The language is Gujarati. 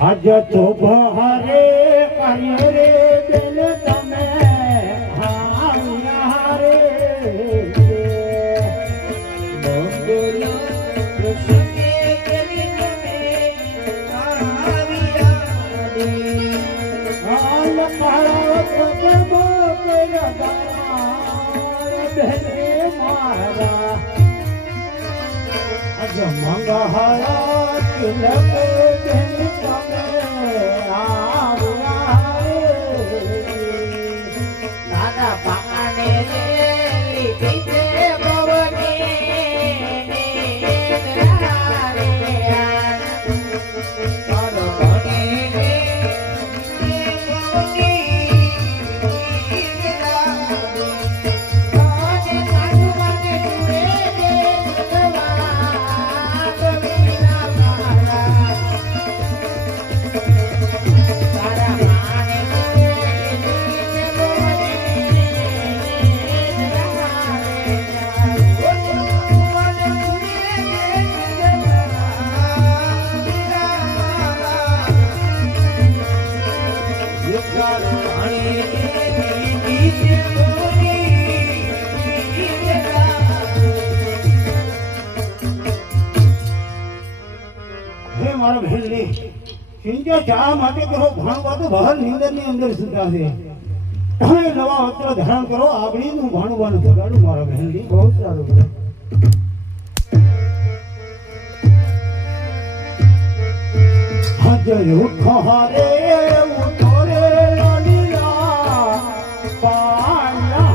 આજ તો બહારે કાર્ય રે બેન તમે આવ્યા રે બોલો પ્રસંગે કેલી તમે આવ્યા રે હાલ પાળો પ્રભુ પેરા બેને મારા આજ મંગહાળા તિલક બેન તમે આવ્યા રે નાના પાને રે લીધી છે ભવની રે તારો ભણી રે માટે કરો ભાણવા તો બહાર નીંદર ની અંદર સુતા છે તમે નવા વસ્ત્ર ધારણ કરો આપણી નું ભાણવાનું જગાડું મારા બહેનની બહુ સારું હાજર ખહારે ઉતરે લીલા પાયા